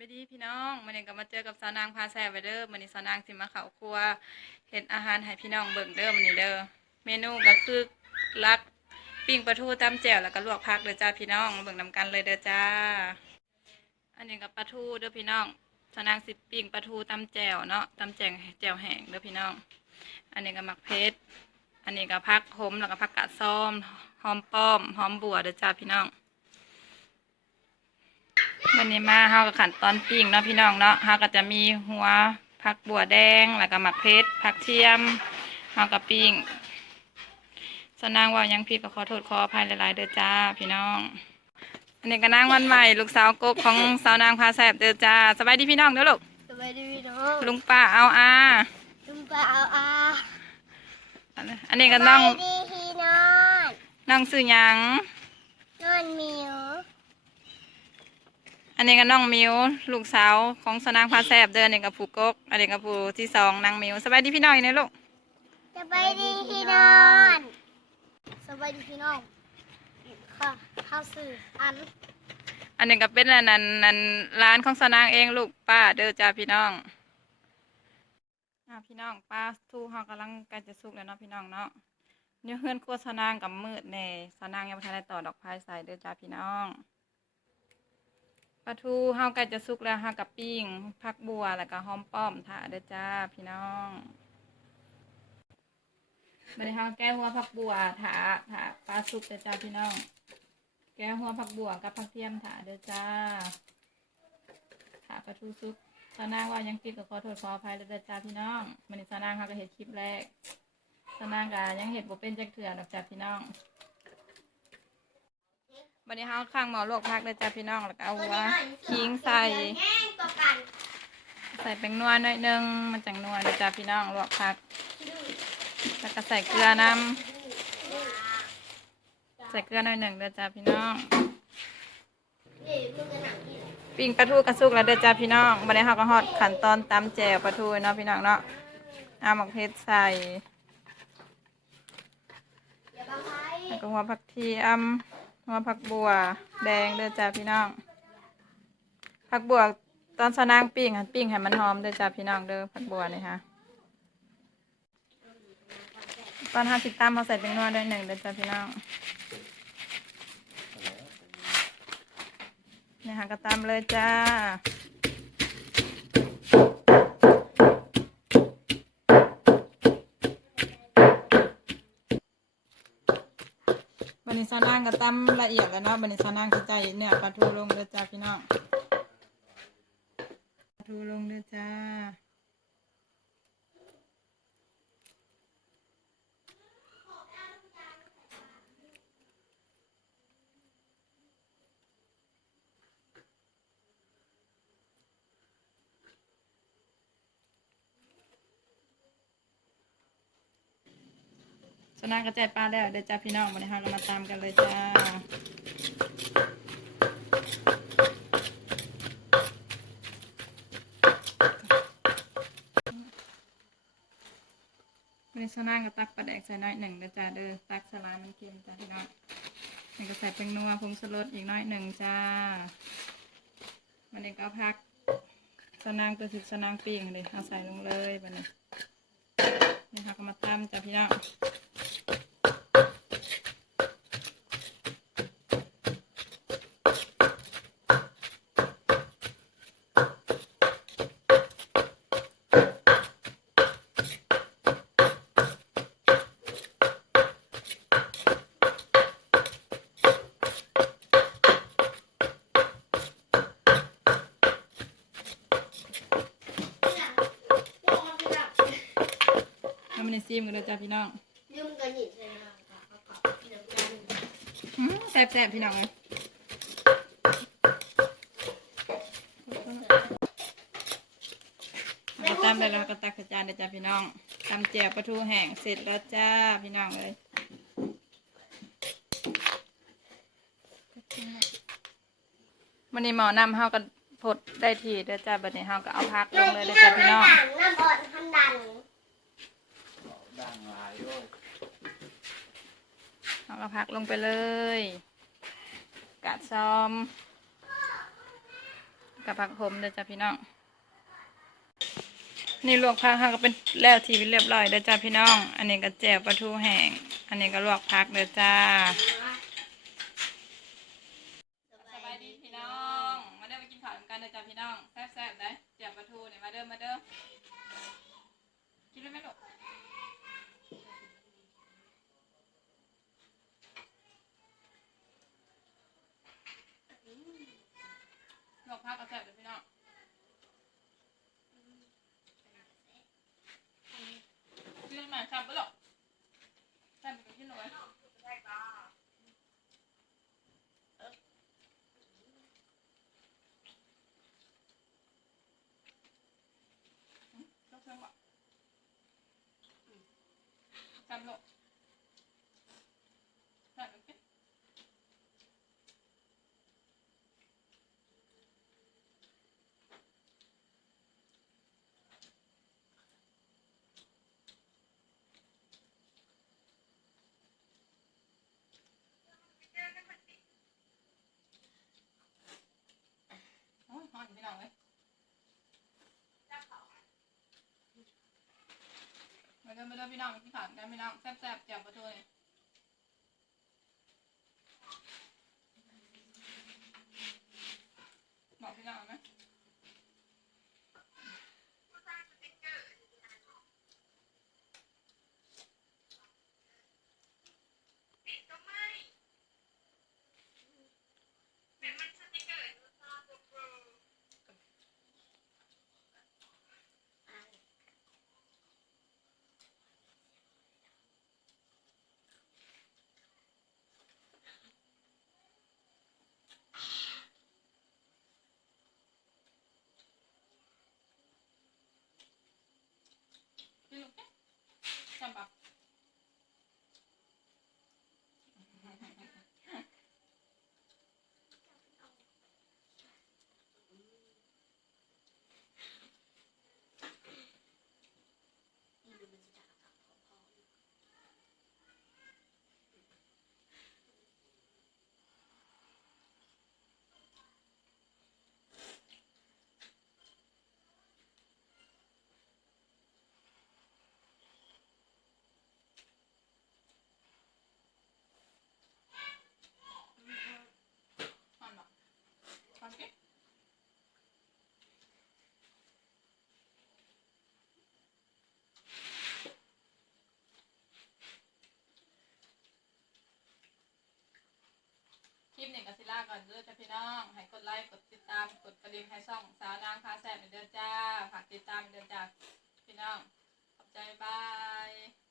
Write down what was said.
วัสดีพี่น้องมื้องก็มาเจอกับสาวนางพาแซ่บไว้เด้อมื้อนี้สาวนางสิมาเขาครัวเฮ็ดอาหารให้พี่น้องเบิ่งเด้อมื้อนี้เด้อเมนูก็คือลักปิ้งปลาทูตำแจ่วแล้วก็ลวกผักเด้อจ้าพี่น้องเบิ่งนํกันเลยเด้อจ้า อันนี้ก็ปลาทูเด้อพี่น้องสาวนางสิปิ้งปลาทูตำแจ่วเนาะตำแจ่วแจ่วแห้งเด้อพี่น้อง อันนี้ก็มักเพชรอันนี้ก็ผักขมแล้วก็ผักกาดซ้อมหอมป้อมหอมบัวเด้อจ้าพี่น้อง วันนี้มาเฮากับขั้นตอนปิ้งเนาะพี่น้องเนาะเฮาก็จะมีหัวผักบัวแดงแล้วก็หมักเพชรผักเทียมเฮากับปิ้งสนางว่ายังผิดก็ขอโทษขออภัยหลายๆเด้อจ้าพี่น้องอันนี้ก็นางวันใหม่ ลูกสาวกกของสาวนางพาแสบเด้อจ้าสบายดีพี่น้องเด้อลูกสวัสดีพี่น้องลุงป้าเอาอาลุงป้าเอาอาอันนี้อันนี้ก็น้องสวัสดีพี่น้องน้องซื้อหยังนอนหมิว อันนี้ก็น้องมิวลูกสาวของสาวนางพาแสบเด้ออันนี้ก็ผู้กกอันนี้ก็ผู้ที่สองนางมิวสบายดีพี่น้องเนี่ยลูกสวัสดีพี่น้องสวัสดีพี่น้องค่ะข้าวสื่ออัน อันนี้ก็เป็นอันนั้นอันร้านของสนางเองลูกป้าเด้อจ้าพี่น้องอ่าพี่น้องป้าทูเฮากำลังใกล้จะสุกแล้วเนาะพี่น้องเนาะเนี่ยเฮือนครัวสนางกับมืดแน่สนางยังบ่ทันได้ต่อดอกพายใส่เด้อจ้าพี่น้อง ปลาทูเฮาใกล้จะสุกแล้วเฮากับปิ้งผักบัวแล้วก็หอมป้อมถ่าเด้อจ้าพี่น้องบัดนี้เฮาแก้หัวผักบัวถ่าถ่าปลาสุกเด้อจ้าพี่น้อง แกงหัวผักบัวกับผักเทียมถาเด้อจ้าถาปลาทูซุปสานางว่ายังติดกับขอโทษขออภัยเด้อจ้าพี่น้องมันนี้สานางเขาก็เห็ดคลิปแรกสานางก็ยังเห็ดบ่เป็นจักเถื่อดอกจ้าพี่น้อง บันนี้เฮาข้างหมอลวกพักเด้อจ้าพี่น้องแล้วก็เอาหัวขิงใส่แง่งตัวกันใส่แป้งนัวหน่อยหนึงมันจังนัวเด้อจ้าพี่น้องลวกพัก แล้วก็ใส่เกลือน้ำใส่เกลือหน่อยหนึ่งเด้อจ้าพี่น้อง นี่มึงจะหนังนี่ปิ้งปลาทูกระสุกแล้วเด้อจ้าพี่น้องบันนี้เราก็ฮอดขั้นตอนตำแจ่วปลาทูเนาะพี่น้องเนาะเอาหมกเพชรใส่อย่าบังไว้แล้วก็หัวผักเทียม หัวผักบัว แดงเด้อจ้าพี่น้อง ผักบัวตอนสนางปิ้งปิ้งให้มันหอมเด้อจ้าพี่น้องเด้อผักบัวนี่ค่ะตอนห้าสิบตามมาใส่เป็นนัวด้วยหนึ่งเด้อจ้าพี่น้องนี่ค่ะก็ตามเลยจ้า บันนี้ซานางก็ตำละเอียดแล้วเนาะบันนี้ชานางก็ใจเนี่ยปลาทูลงเด้อจ้าพี่น้องปลาทูลงเด้อจ้า ซานางก็ใจปลาแล้วเด้อจ้าพี่น้องบันนี้เราก็มาตำกันเลยจ้าบันสนางก็ตักปลาแดกใส่น้อยหนึ่งเดจ้าเด้อตักสลายมันเค็มจ้าพี่น้องนี่ก็ใส่เป็นนัวผงสลดอีกน้อยหนึ่งจ้าบันนี้ก็พักสนางตัวสิสนางปิ้งเลยเอาใส่ลงเลยบันนี้ นี่ค่ะก็มาตำจ้ะพี่น้อง ทำในซีมกันเลยจ้าพี่น้องยืมกันหยิบใส่น้ำค่ะเขาขอเดี๋ยวกันอืมแซ่บๆพี่น้องเลยเราก็ตามไปแล้วก็ตักใส่จานเลยจ้าพี่น้องตำแจ่วปลาทูแห้งเสร็จแล้วจ้าพี่น้องเลยวันนี้หมอนำเฮาก็พดได้ทีเด้อจ้าบัดนี้เฮาก็เอาพักลงเลยเด้อจ้าพี่น้อง น้ำอ่อนทันดัน เอาก็พักลงไปเลย กาดซอม กับผักโขมเด้อจ้ะพี่น้อง นี่ลวกผักค่ะก็เป็นแล้วทีเรียบร้อยเด้อจ้าพี่น้อง อันนี้ก็แจ่วปลาทูแห้ง อันนี้ก็ลวกผักเด้อจ้าสบายดีพี่น้อง มาเด้อมากินข้าวกันเด้อจ้าพี่น้องแซ่บๆได้แจ่วปลาทูเนี่ยมาเด้อมาเด้อ กินได้ไหมลูกลวกผักก็แซ่บเด้อพี่น้อง กินได้ไหมครับปะหรอกแซ่บไปกินหน่อยต้องเชื่อมบ่ จำลูกแซ่บไปกินโอ้ยหอนพี่น้องเลยมา เดินมาเดินพี่น้องที่ผ่านกันพี่น้องแซ่บๆแจ่วปลาทูนี่ยอกพี่น้องไหม พี่ลูกเนี่ย จ ก่อนเด้อจ้าพี่น้อง ให้กดไลค์กดติดตามกดกระดิ่งให้ช่องสาวนางคาแซ่เป็นเด้อจ้าฝากติดตามเป็นเดือนจ้าพี่น้องขอบใจบาย